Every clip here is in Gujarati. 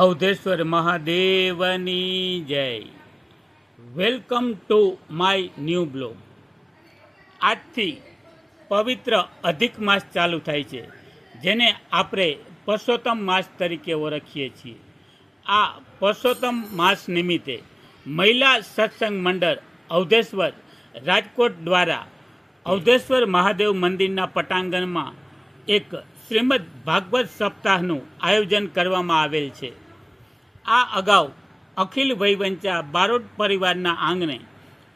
અવધેશ્વર મહાદેવની જય. Welcome to my new blog. આજથી પવિત્ર અધિક માસ ચાલુ થાય છે, જેને આપણે પરસોત્તમ માસ તરીકે ઓળખીએ છીએ. આ પરસોત્તમ માસ નિમિત્તે મહિલા સત્સંગ મંડળ અવધેશ્વર રાજકોટ દ્વારા અવધેશ્વર મહાદેવ મંદિરના પટાંગણમાં એક શ્રીમદ ભાગવત સપ્તાહનું આયોજન કરવામાં આવેલ છે. આ અગાઉ અખિલ વહીવંચા બારોટ પરિવારના આંગણે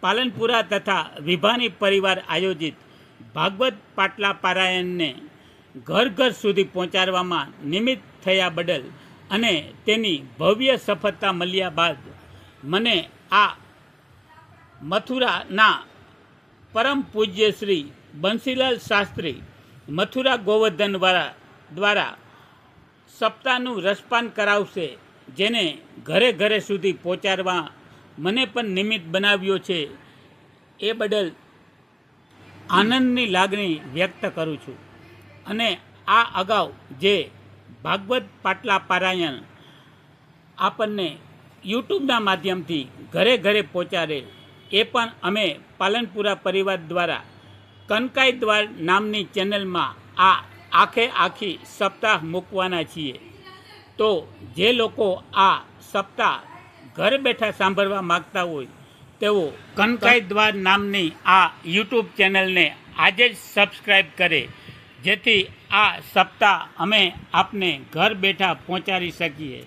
પાલનપુરા તથા વિભાની પરિવાર આયોજિત ભાગવત પાટલા પારાયણને ઘર ઘર સુધી પહોંચાડવામાં નિમિત્ત થયા બદલ અને તેની ભવ્ય સફળતા મળ્યા બાદ મને આ મથુરાના પરમ પૂજ્ય શ્રી બંસીલાલ શાસ્ત્રી મથુરા ગોવર્ધન દ્વારા સપ્તાહનું રસપાન કરાવશે, જેને ઘરે ઘરે સુધી પહોંચાડવા મને પણ નિમિત્ત બનાવ્યો છે. એ બદલ આનંદની લાગણી વ્યક્ત કરું છું. અને આ અગાઉ જે ભાગવત પાટલા પારાયણ આપણને યુટ્યુબના માધ્યમથી ઘરે ઘરે પહોંચાડેલ, એ પણ અમે પાલનપુરા પરિવાર દ્વારા કનકાઈ દ્વાર નામની ચેનલમાં આ આખી સપ્તાહ મૂકવાના છીએ. તો જે લોકો આ સપ્તાહ ઘર બેઠા સાંભળવા માગતા હોય તેઓ કનકાઈ દ્વાર નામની આ યુટ્યુબ ચેનલને આજે જ સબસ્ક્રાઈબ કરે, જેથી આ સપ્તાહ અમે આપને ઘર બેઠા પહોંચાડી શકીએ.